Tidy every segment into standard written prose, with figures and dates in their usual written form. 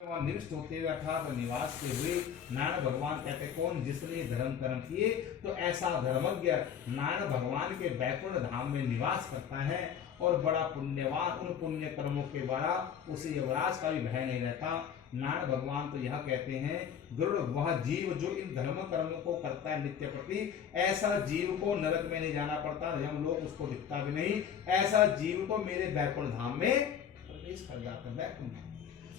निविष्ट होते हुए अर्थात निवास के हुए नारायण भगवान कहते कौन जिसने धर्म कर्म किए तो ऐसा धर्मज्ञ नारायण भगवान के वैकुंठ धाम में निवास करता है और बड़ा पुण्यवान। उन पुण्य कर्मों के द्वारा उसे यमराज का भी भय नहीं रहता। नारायण भगवान तो यह कहते हैं गरुड़ वह जीव जो इन धर्म कर्मों को करता है नित्य प्रति, ऐसा जीव को नरक में नहीं जाना पड़ता, हम लोग उसको दिखता भी नहीं, ऐसा जीव तो मेरे वैकुंठ धाम में प्रवेश कर जाता है। वैकुंठ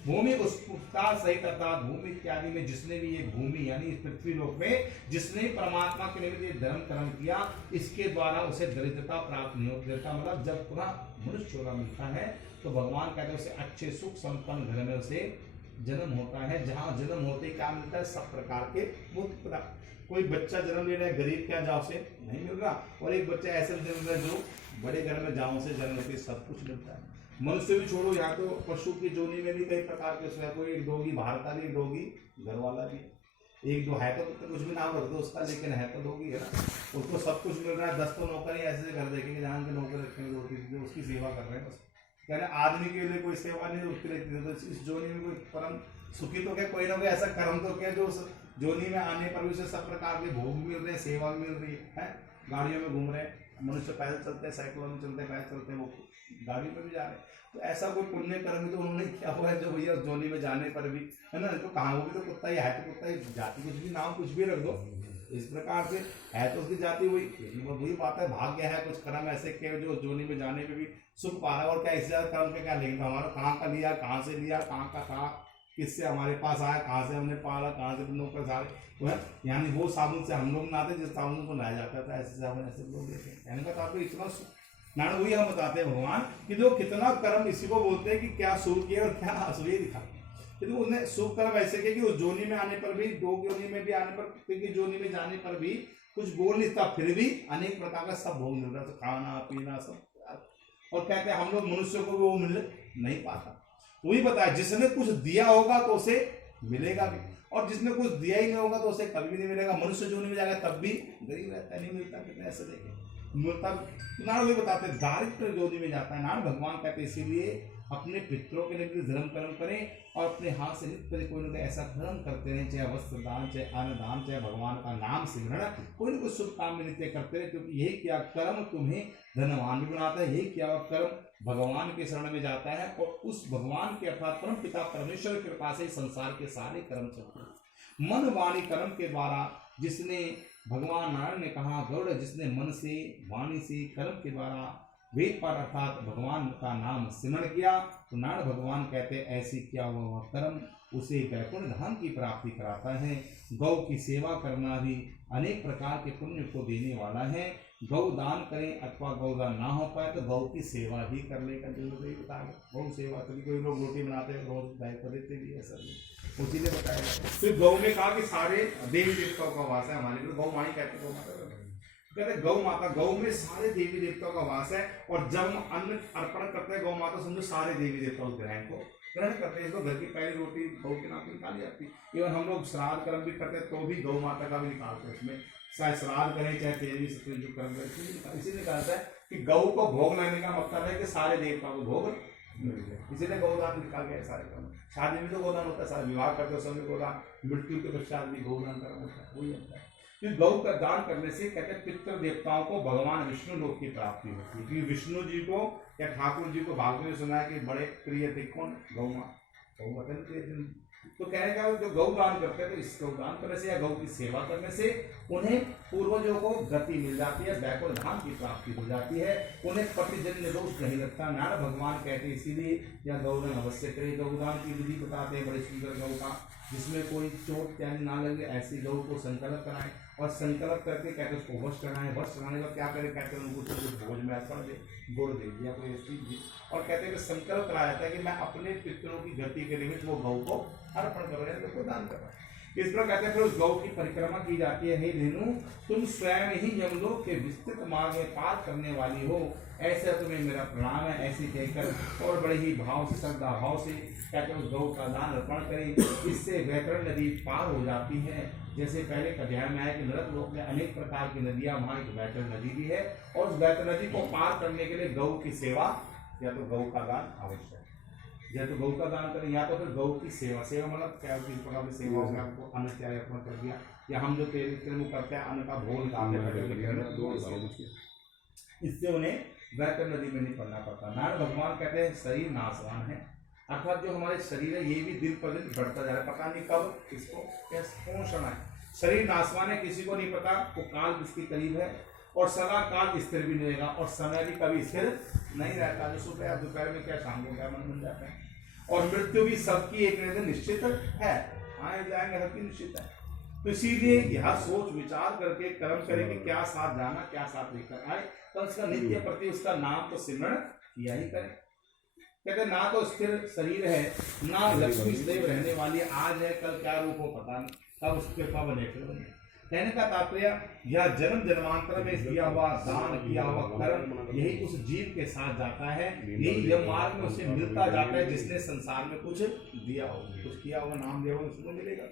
भूमि उत्सुकता सहित अर्थात भूमि इत्यादि में जिसने भी ये भूमि यानी इस पृथ्वी लोक में जिसने परमात्मा के निमित्त ये धर्म कर्म किया, इसके द्वारा उसे दरिद्रता प्राप्त नहीं होती। दरिद्रता मतलब जब पुनः मनुष्य चोला मिलता है तो भगवान कहते हैं उसे अच्छे सुख संपन्न घर में उसे जन्म होता है, जहाँ जन्म होते ही क्या मिलता है सब प्रकार के मुक्त पदार्थ। कोई बच्चा जन्म ले रहा है गरीब क्या जाओ से नहीं मिल रहा, और एक बच्चा ऐसे जन्म रहा है जो बड़े घर में जाओ से जन्म होते सब कुछ मिलता है। मनुष्य भी छोड़ो, यहाँ तो पशु की जोनी में भी कई प्रकार के कोई एक डोगी बाहर का भी, डोगी घर वाला भी, एक दो है तो कुछ भी नाम रख दो उसका, लेकिन है तो डोगी है ना, उसको सब कुछ मिल रहा है। 10 तो नौकर ही ऐसे घर देखेंगे जहाँ के नौकर रखेंगे जो उसकी सेवा कर रहे हैं, बस कहना आदमी के लिए कोई सेवा नहीं उसके लिए। तो इस जोनी में कोई परम सुखी तो क्या कोई ना कोई ऐसा कर्म तो क्या जो उस जोनी में आने पर भी उसे सब प्रकार के भोग मिल रहे हैं, सेवा मिल रही है। गाड़ियों में घूम रहे हैं, मनुष्य पैदल चलते हैं, साइकिलों में चलते हैं, पैदल चलते हैं, वो गाड़ी में भी जा रहे हैं। तो ऐसा कोई पुण्य कर्म तो उन्होंने किया हुआ है जो भैया जोनी में जाने पर भी है ना, तो कहाँ वो भी तो कुत्ता ही है, तो कुत्ता ही जाति कुछ भी नाम कुछ भी रख दो, इस प्रकार से है तो उसकी जाति वही बात है। भाग्य है कुछ कर्म ऐसे के जो जोनी में जाने पे भी सुख पा रहा है, और क्या इससे ज्यादा कर्म पे क्या लेंगे। हमारा कहाँ का लिया, कहाँ से लिया, कहाँ का था, किससे हमारे पास आया, कहाँ से हमने पाला, कहाँ से नौकर सारे यानी वो साबुन से हम लोग नहाते जिस साबुन को नहाया जाता था, ऐसे साबुन ऐसे लोग देते हैं। कहने का तात्पर्य इतना नारायण वही हम बताते हैं भगवान कि जो कितना कर्म इसी को बोलते हैं कि क्या शुभ किया और क्या अशुभ दिखा। तो उसने शुभ कर्म ऐसे किया कि उस जोनी में आने पर भी, दो जोनी में भी आने पर, क्योंकि जोनी में जाने पर भी कुछ बोल नहीं था, फिर भी अनेक प्रकार का सब भोग मिल रहा था, खाना पीना सब। और कहते हैं हम लोग मनुष्य को भी वो मिल नहीं पाता। वही बताया जिसने कुछ दिया होगा तो उसे मिलेगा भी, और जिसने कुछ दिया ही नहीं होगा तो उसे कभी भी नहीं मिलेगा। मनुष्य जोनी में जाएगा तब भी गरीब रहता है, नहीं मिलता। कितने ऐसे देखे मिलता। नारायण वही बताते हैं दारिद्र जोनी में जाता है। नारायण भगवान कहते इसीलिए अपने पितरों के लिए धर्म कर्म करें और अपने हाथ से नित्य कोई ना कोई ऐसा धर्म करते रहें, चाहे वस्त्र दान, चाहे अन्न दान, चाहे भगवान का नाम सिमरण, कोई ना कोई शुभ काम में नित्य करते रहे, क्योंकि यही क्या कर्म तुम्हें धनवान भी बनाता है। यही क्या कर्म भगवान के शरण में जाता है, और उस भगवान के अर्थात परम पिता परमेश्वर की कृपा से संसार के सारे कर्म चलते हैं। मन वाणी कर्म के द्वारा जिसने भगवान नारायण ने कहा गरुड़ जिसने मन से वाणी से कर्म के द्वारा वेद पर अर्थात भगवान का नाम सिमरण किया, तो नारायण भगवान कहते ऐसे किया हुआ कर्म उसे वैकुंठ धाम की प्राप्ति कराता है। गौ की सेवा करना भी अनेक प्रकार के पुण्य को देने वाला है। गौ दान करें अथवा गौदान ना हो पाए तो गौ की सेवा ही करने का जरूरी बताया। गौ सेवा कभी कोई लोग रोटी बनाते हैं रोज गाय को देते भी ऐसा नहीं, उसी ने बताया। फिर गौ ने कहा कि सारे देवी देवताओं का वास है हमारे लिए। गौ माई कहते गौ माता कहते गौ माता, गौ में सारे देवी देवताओं का वास है। और जब हम अन्न अर्पण करते हैं गौ माता समझो सारे देवी देवता उस ग्रहण को ग्रहण करते हैं। तो घर की पहली रोटी गौ के नाम पर निकाली जाती है। इवन हम लोग श्राद्ध कर्म भी करते हैं तो भी गौ माता का भी निकालते हैं। उसमें चाहे श्राद्ध करें चाहे तेरहवीं सत्रहवीं जो कर्म करें, इसी निकालता है कि गौ को भोग लगने का मतलब है कि सारे देवताओं को भोग मिल जाए, इसीलिए गौदान निकाल गया सारे कर्म। शादी में तो गौदान होता है, सारे विवाह करते समय गौदान, मृत्यु के पश्चात भी गौदान कर्म होता है, वही होता है। तो गौ का दान करने से कहते हैं पितृ देवताओं को भगवान विष्णु लोक की प्राप्ति होती है। क्योंकि विष्णु जी को या ठाकुर जी को भागवत में सुना है कि बड़े प्रिय थे कौन, गौ माँ, गौ अत्यंत प्रिय थे। तो कहने का जो गौ दान करते हैं तो इस गौ दान करने से या गौ की सेवा करने से उन्हें पूर्वजों को गति मिल जाती है, वैकुंठ धाम की प्राप्ति हो जाती है, उन्हें पतिजन्य दोष नहीं लगता। नारायण भगवान कहते हैं इसीलिए या गौदान अवश्य करें। गौदान की विधि बताते हैं बड़ी सुंदर गौ का, जिसमें कोई चोट त्याग ना लगे ऐसी गौ को संकल्प कराएं, और संकल्प करके कहते हैं उसको वश कराएं। वश कराने का क्या करें, कहते हैं उनको कुछ भोज में अर्पण दे, गुड़ दे दिया कोई ऐसी चीज, और कहते हैं कि संकल्प कराया जाता है कि मैं अपने पितरों की गति के निमित्त वो गौ को अर्पण करूँगा, उसको दान करूँगा। इस पर कहते हैं फिर उस गौ की परिक्रमा की जाती है। हे धेनु तुम स्वयं ही यमलोक के विस्तृत मार्ग में पार करने वाली हो, ऐसा तुम्हें मेरा प्रणाम है। ऐसे कहकर और बड़े ही भाव से श्रद्धा भाव से कहते उस गौ का दान अर्पण करें। इससे वैतरण नदी पार हो जाती है। जैसे पहले अध्याय में है कि नरक लोक में अनेक प्रकार की नदियां, वहाँ एक वैतरण नदी भी है, और उस वैतरण नदी को पार करने के लिए गौ की सेवा या तो गौ का दान आवश्यक है। या तो गौ का दान करें या तो फिर गौ की सेवा। सेवा मतलब क्या होती है, प्रकार की सेवा होगी, आपको अन्न त्याग अर्पण कर दिया, या हम जो तेल मुँह करते हैं अन्न का भोग निकालते हैं, इससे उन्हें वैतरण नदी में नहीं पड़ना पड़ता। नारायण भगवान कहते हैं शरीर नाशवान है, अर्थात जो हमारे शरीर है ये भी दिन पर दिन बढ़ता जा रहा है, पता नहीं कब इसको कौन समय। शरीर नाशवान है, किसी को नहीं पता वो काल किसके करीब है, और सदा काल स्थिर भी नहीं रहेगा, और समय भी कभी स्थिर नहीं रहता। जो सुबह दोपहर में क्या शाम को क्या मन बन जाता है, और मृत्यु भी सबकी एक दिन निश्चित है, आए जाएंगे सबकी निश्चित है। तो इसीलिए यह सोच विचार करके कर्म करें कि क्या साथ जाना क्या साथ लेकर आए, तो उसका नित्य प्रति उसका नाम तो सिमरण किया ही करें। कहते ना तो स्थिर शरीर है, ना लक्ष्मी सदैव रहने वाली, आज है कल क्या रूप हो पता नहीं, कब उसकी कृपा बने फिर बने। कहने का तात्पर्य यह जन्म जन्मांतर में किया हुआ दान किया हुआ कर्म यही उस जीव के साथ जाता है, यही यह मार्ग में उसे मिलता जाता है जिसने संसार में कुछ दिया हो, कुछ किया हुआ नाम दिया हो, उसको मिलेगा।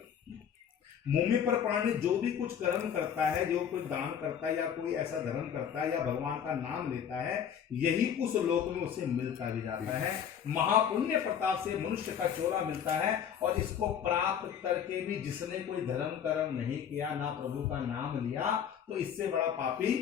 भूमि पर प्राणी जो भी कुछ कर्म करता है, जो कोई दान करता है या कोई ऐसा धर्म करता है या भगवान का नाम लेता है, यही उस लोक में उसे मिलता भी जाता है। महापुण्य प्रताप से मनुष्य का चोला मिलता है, और इसको प्राप्त करके भी जिसने कोई धर्म कर्म नहीं किया, ना प्रभु का नाम लिया, तो इससे बड़ा पापी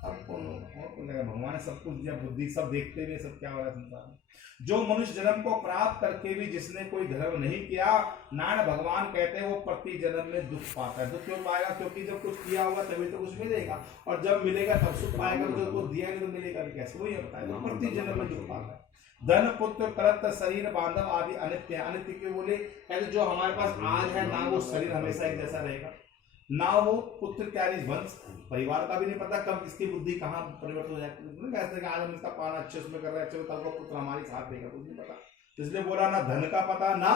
अब कौन होगा। भगवान ने सब कुछ दिया, बुद्धि सब देखते हुए सब क्या हो रहा है संसार में। जो मनुष्य जन्म को प्राप्त करके भी जिसने कोई धर्म नहीं किया, नारायण भगवान कहते हैं वो प्रति जन्म में दुख पाता है। दुख क्यों पाएगा? क्योंकि जब कुछ किया होगा तभी तो कुछ मिलेगा, और जब मिलेगा तब सुख पाएगा, तो कुछ दिया नहीं तो मिलेगा कैसे, वही बताया प्रति जन्म में दुख पाता है। धन पुत्र करत शरीर बांधव आदि अनित्य। अनित्य क्यों बोले? कहते जो हमारे पास आज है ना वो शरीर हमेशा एक जैसा रहेगा, ना वो पुत्र इत्यादि वंश परिवार का भी नहीं पता कब किसकी बुद्धि कहाँ परिवर्तन हो जाती है। कहते आज हम इसका पालन अच्छे उसमें कर रहे हैं, अच्छे कल को पुत्र हमारे साथ देगा, कुछ नहीं पता। इसलिए बोला ना धन का पता ना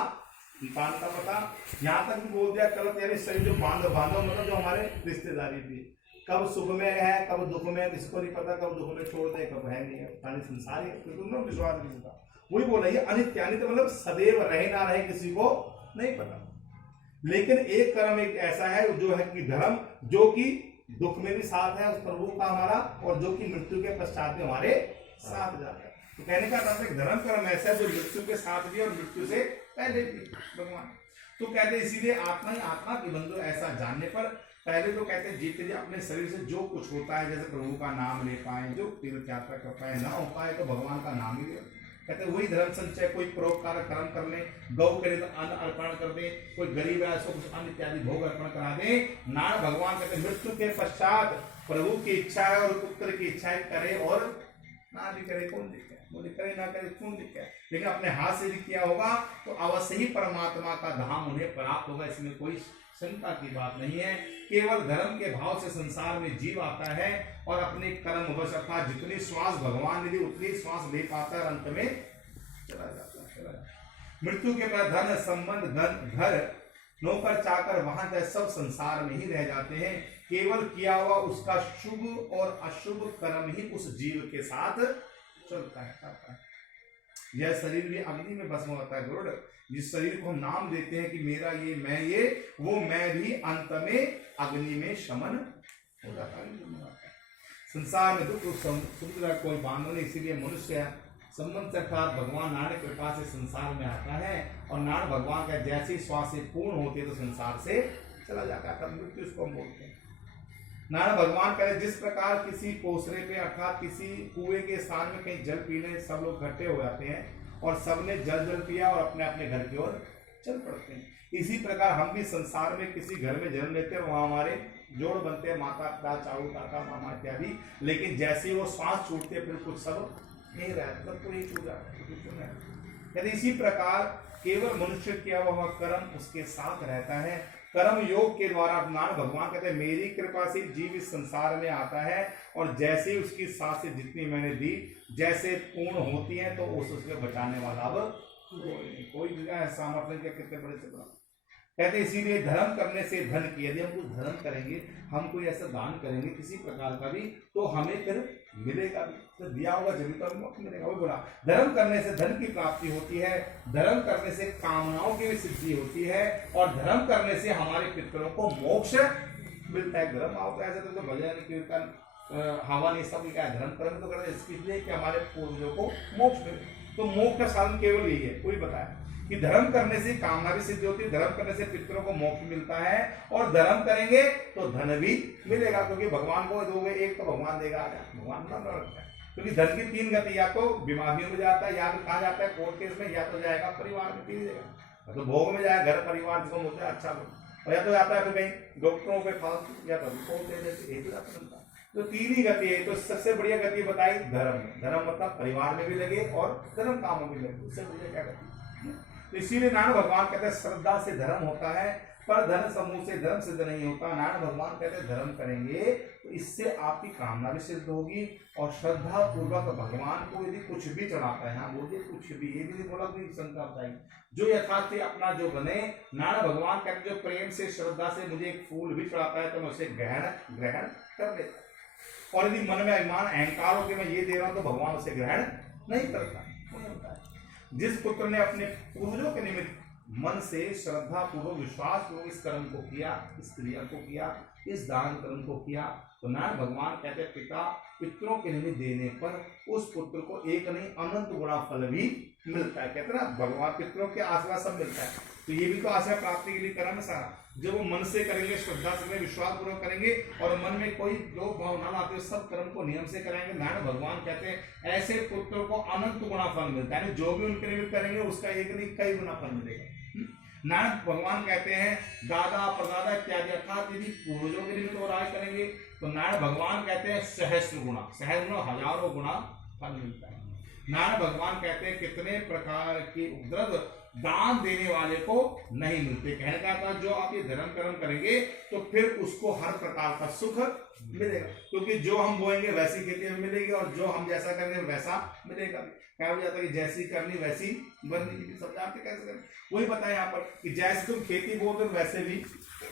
कान का पता। यहाँ तक भी बोल दिया करत यानी शरीर जो बांधव मतलब जो हमारे रिश्तेदारी थी, कब सुख में है कब दुख में, किसको नहीं पता कब दुख में छोड़ दे कब है नहीं है, संसार विश्वास नहीं होता। वही बोला ये अनित्य। अनित्य मतलब सदैव रहे ना रहे किसी को नहीं पता। लेकिन एक कर्म एक ऐसा है जो है कि धर्म जो कि दुख में भी साथ है उस प्रभु का हमारा, और जो कि मृत्यु के पश्चात में हमारे साथ जाता है। तो कहने का तात्पर्य धर्म कर्म ऐसा है जो मृत्यु के साथ भी और मृत्यु से पहले भी भगवान। तो कहते इसीलिए आत्मा ही आत्मा की बंधु ऐसा जानने पर पहले तो कहते हैं जीते जी अपने शरीर से जो कुछ होता है, जैसे प्रभु का नाम ले पाए, जो तीर्थ यात्रा कर पाए, ना हो पाए तो भगवान का नाम ही ले। कहते वही धर्म संचय, कोई परोपकार कर्म कर ले, गौ करे तो अन्न अर्पण कर दे, कोई गरीब है उसको कुछ अन्न इत्यादि भोग अर्पण करा दे। नारायण भगवान कहते मृत्यु के पश्चात प्रभु की इच्छा है और पुत्र की इच्छा है, करे और ना भी करे कौन दिक्कत, बोले करे ना करे कौन दिक्कत, लेकिन अपने हाथ से भी किया होगा तो अवश्य ही परमात्मा का धाम उन्हें प्राप्त होगा, इसमें कोई शंका की बात नहीं है। केवल धर्म के भाव से संसार में जीव आता है और अपने कर्म वश अर्थात जितनी श्वास भगवान ने दी उतनी श्वास ले पाता है, अंत में चला जाता है। मृत्यु के बाद धन संबंध घर नौकर चाकर वहां सब संसार में ही रह जाते हैं। केवल किया हुआ उसका शुभ और अशुभ कर्म ही उस जीव के साथ चलता है। यह शरीर भी अग्नि में भस्म होता है। गरुड़ जिस शरीर को हम नाम देते हैं कि मेरा ये मैं ये, वो मैं भी अंत में अग्नि में शमन हो जाता है। संसार में दुख समुद्र कोई बांधो नहीं, इसीलिए मनुष्य संबंध से अर्थात भगवान नारायण कृपा से संसार में आता है, और नारायण भगवान का जैसी श्वास से पूर्ण होती है तो संसार से चला जाता है, तब मृत्यु उसको हम बोलते हैं। नारायण भगवान कहे जिस प्रकार किसी पोसरे पे अर्थात किसी कुएं के स्थान में कहीं जल पीने सब लोग इकट्ठे हो जाते हैं और सबने जल पिया और अपने अपने घर की ओर चल पड़ते हैं, इसी प्रकार हम भी संसार में किसी घर में जन्म लेते हैं, वहां हमारे जोड़ बनते हैं, माता पिता चाऊ काका मामा इत्यादि, लेकिन जैसे वो श्वास छूटते फिर कुछ सब नहीं रहता, सब कोई छूट जाता है। यदि इसी प्रकार केवल मनुष्य किया हुआ कर्म उसके साथ रहता है। कर्म योग के द्वारा नारायण भगवान कहते हैं मेरी कृपा से जीव इस संसार में आता है, और जैसे उसकी सांसें जितनी मैंने दी जैसे पूर्ण होती हैं तो उसको बचाने वाला अब कोई सामर्थ्य के कितने बड़े से बड़ा। कहते इसीलिए धर्म करने से धन की, यदि हम कुछ धर्म करेंगे, हम कोई ऐसा दान करेंगे किसी प्रकार का भी, तो हमें फिर मिलेगा भी, तो दिया होगा जब तो हमें मिलेगा। वो बोला धर्म करने से धन की प्राप्ति होती है, धर्म करने से कामनाओं की भी सिद्धि होती है, और धर्म करने से हमारे पितरों को मोक्ष मिलता है। धर्म आओ ऐसे तो भजन कीर्तन हवा नहीं सब क्या धर्म कर्म तो करते इसलिए कि हमारे पूर्वजों को मोक्ष मिले। तो मोक्ष का साधन केवल यही है। कोई बताए कि धर्म करने से कामना भी सिद्ध होती है, धर्म करने से पितरों को मोक्ष मिलता है, और धर्म करेंगे तो धन भी मिलेगा, क्योंकि भगवान को दोगे एक तो भगवान देगा, भगवान का रखता है। क्योंकि धन की तीन गति, या तो बीमारियों में जाता है, या तो कहा जाता है कोर्ट केस में, या तो जाएगा परिवार में, तीन जगह, तो भोग में जाएगा, घर परिवार जिसको बोलते हैं अच्छा लोग, और या तो जाता है फिर कहीं डॉक्टरों के पास, या तो कोर्ट केस, एक ही जाता है। तो तीन ही गति है। तो सबसे बढ़िया गति बताई धर्म में, धर्म मतलब परिवार में भी लगे और धर्म काम में भी लगे, उससे बढ़िया क्या गति। तो इसीलिए नारायण भगवान कहते हैं श्रद्धा से धर्म होता है, पर धन समूह से धर्म सिद्ध नहीं होता। नारायण भगवान कहते हैं धर्म करेंगे तो इससे आपकी कामना भी सिद्ध होगी, और श्रद्धा पूर्वक भगवान को यदि कुछ भी चढ़ाता है, हाँ बोलिए कुछ भी, ये भी बोला कोई शंका चाहिए, जो यथार्थ अपना जो बने। नारायण भगवान कहते जो प्रेम से श्रद्धा से मुझे एक फूल भी चढ़ाता है तो मैं उसे ग्रहण कर लेता, और यदि मन में अभिमान अहंकार हो कि मैं ये दे रहा हूं तो भगवान उसे ग्रहण नहीं करता। जिस पुत्र ने अपने पूर्वजों के निमित्त मन से श्रद्धा पूर्वक विश्वास पूर्वक इस कर्म को किया, इस क्रिया को किया, इस दान कर्म को किया, तो नारायण भगवान कहते हैं पिता पितरों के निमित्त देने पर उस पुत्र को एक नहीं अनंत गुणा फल भी मिलता है। कहते हैं ना भगवान पितरों के आशीर्वाद सब मिलता है, तो ये भी तो आशीर्वाद प्राप्ति के लिए कर्म सारा, जब वो मन से करेंगे, श्रद्धा से विश्वास पूर्वक करेंगे, और मन में कोई लोभ भाव ना लाते सब कर्म को नियम से करेंगे, नारायण भगवान कहते हैं ऐसे पुत्र को अनंत गुणा फल मिलता है, जो भी उनके निमित्त करेंगे उसका एक नहीं कई गुना फल मिलेगा। नारायण भगवान कहते हैं दादा परदादा इत्यादि, अर्थात यदि पूर्वजों के निमित्त वो राज करेंगे तो नारायण भगवान कहते हैं सहस्र गुणा हजारों गुणा फल मिलता है। नारायण भगवान कहते हैं कितने प्रकार के उपद्रव दान देने वाले को नहीं मिलते। कहने का था जो आप ये धर्म कर्म करेंगे तो फिर उसको हर प्रकार का सुख मिलेगा, क्योंकि जो हम बोएंगे वैसी खेती हमें मिलेगी, और जो हम जैसा करेंगे वैसा मिलेगा। क्या हो जाता है कि जैसी करनी वैसी बननी, सब जानते कैसे करें, वही पता है यहाँ पर कि जैसे तुम खेती बोते वैसे भी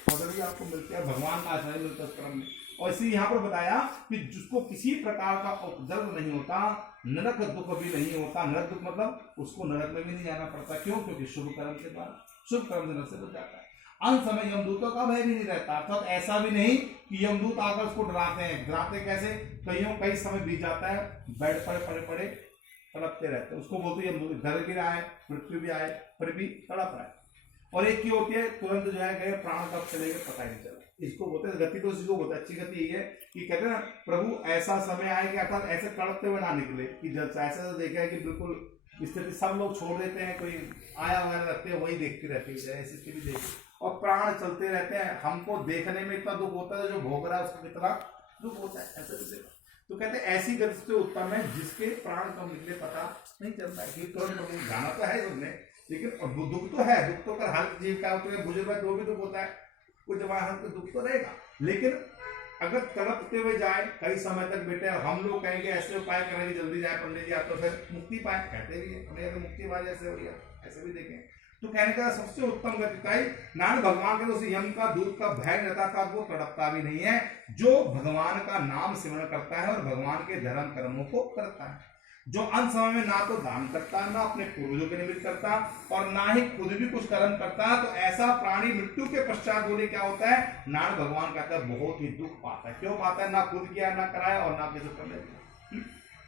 फसल भी आपको मिलती है, भगवान का आशीर्वाद मिलता है उस कर्म में। और इसी यहाँ पर बताया कि जिसको किसी प्रकार का उपद्रव नहीं होता, नरक दुख भी नहीं होता। नरक दुख मतलब उसको नरक में भी नहीं जाना पड़ता, क्यों? क्योंकि शुभ कर्म के द्वारा, शुभ कर्म से नरक से बच जाता है। अंत समय यमदूतों का भय भी नहीं रहता, अर्थात ऐसा भी नहीं कि यमदूत आकर उसको डराते हैं। डराते कैसे? कई समय बीत जाता है, बेड पर पड़े पड़े तड़पते रहते हैं, उसको बोलते हैं यमदूत। डर भी रहा है, मृत्यु भी आए, फिर भी तड़प रहा है। और एक क्या होती है, तुरंत जो है गए प्राण कब चले गए पता ही नहीं चला। इसको बोलते हैं गति, तो इसको बोलते हैं अच्छी गति यही है कि कहते हैं ना प्रभु ऐसा समय आए कि अर्थात ऐसे तड़पते हुए ना निकले, कि जब ऐसा देखा है कि बिल्कुल स्थिति सब लोग छोड़ देते हैं, कोई आया वगैरह रहते हैं वही देखती रहती है, ऐसी स्थिति देखी, और प्राण चलते रहते हैं। हमको देखने में इतना दुख होता है, जो भोग रहा है उसको कितना दुख होता है, ऐसे तो कहते हैं ऐसी गति से उत्तम है जिसके प्राण कब निकले पता नहीं चलता है। तुरंत गाना तो है उसने, लेकिन दुख तो है, दुख तो कर हर जीव का होता है, बुजुर्ग तो भी दुख होता है, कुछ जवान तो दुख तो रहेगा। लेकिन अगर तड़पते हुए जाए कई समय तक बेटे, हम लोग कहेंगे ऐसे उपाय करेंगे जल्दी जाए पंडित जी, आप तो फिर मुक्ति पाए, कहते भी है हमें अगर मुक्ति पाए जैसे हो गया, ऐसे भी देखें। तो कहने का सबसे उत्तम गति नारायण भगवान के उस यम का दूध का भय रहता था, वो तड़पता भी नहीं है, जो भगवान का नाम सिमरण करता है और भगवान के धर्म कर्मों को करता है, जो अंत समय में ना तो दान करता, ना अपने पूर्वजों के निमित्त करता, और ना ही खुद भी कुछ कर्म करता, तो ऐसा प्राणी मृत्यु के पश्चात बोले क्या होता है, नारायण भगवान कहता है बहुत ही दुख पाता है। क्यों पाता है? ना खुद किया, ना कराया, और ना किसी कर लेता,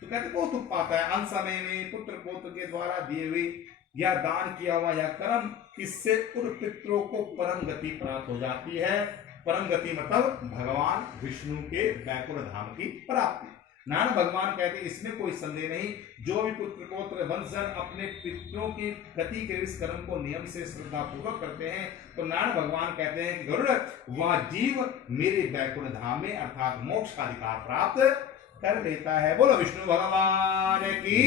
तो कहते बहुत दुख पाता है। अंत समय में पुत्र पौत्र के द्वारा दिए हुए या दान किया हुआ या कर्म, इससे उन पितरों को परम गति प्राप्त हो जाती है। परम गति मतलब भगवान विष्णु के वैकुंठ धाम की प्राप्ति। नारायण भगवान कहते हैं इसमें कोई संदेह नहीं, जो भी पुत्र पौत्र वंशजन अपने पितरों की गति के इस कर्म को नियम से श्रद्धा पूर्वक करते हैं, तो नारायण भगवान कहते हैं कि गरुड़ वह जीव मेरे वैकुंठ धाम में अर्थात मोक्ष का अधिकार प्राप्त कर लेता है। बोलो विष्णु भगवान की।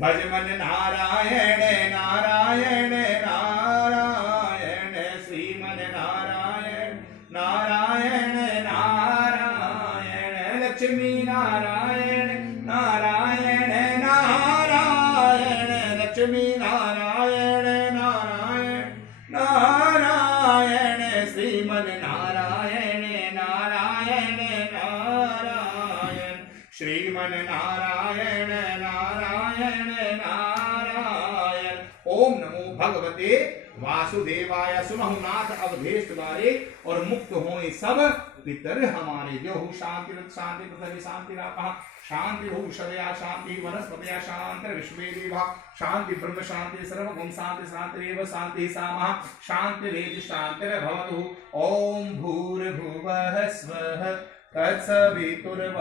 भज मन नारायण नारायण नारायण, श्रीमन नारायण नारायण नारायण, लक्ष्मी नारायण नारायण नारायण, लक्ष्मी नारायण नारायण नारायण, श्रीमन नारायण नारायण नारायण, श्रीमन नारायण नारायण नारायण। ओम नमो भगवते वासुदेवाय सुमहुनाथ अवधेश द्वारे और मुक्त होए सब पितर हमारे। जो हु शांति शांति पृथ्वी शांति रापः शांति भूषदया शांति वनस्पतया शांति विश्वे देवा शांति ब्रह्म शांति सर्वगुण शांति शांतिरेव शांति सामः शांतिरेव शांतिर्भवतु। ओम भूर्भुवः स्वः तत्सवितुर्वरेण्यं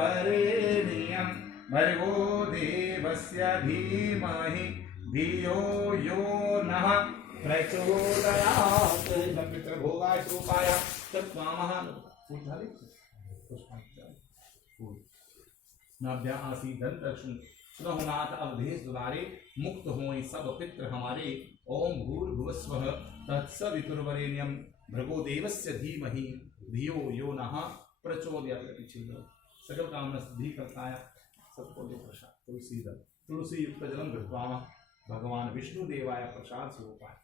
भर्गो देवस्य धीमहि धियो यो नः प्रचोदयात्। पितृभोगाय स्वरूपाय तत्त्वामः नाभ्या आसी दंतरक्षण सुरहुनाथ अवधेश द्वारे मुक्त होए सब पितृ हमारे। ओम भूर्भुवस्वः तत्सवितुर्वरेण्यं भर्गो देवस्य धीमहि धियो यो नः प्रचोदयात्। सकल कामना सिद्धि करता है सबको दे प्रसाद। तुलसी युक्त जलम घृत्वा भगवान विष्णु देवाय प्रसाद स्वरूपाय।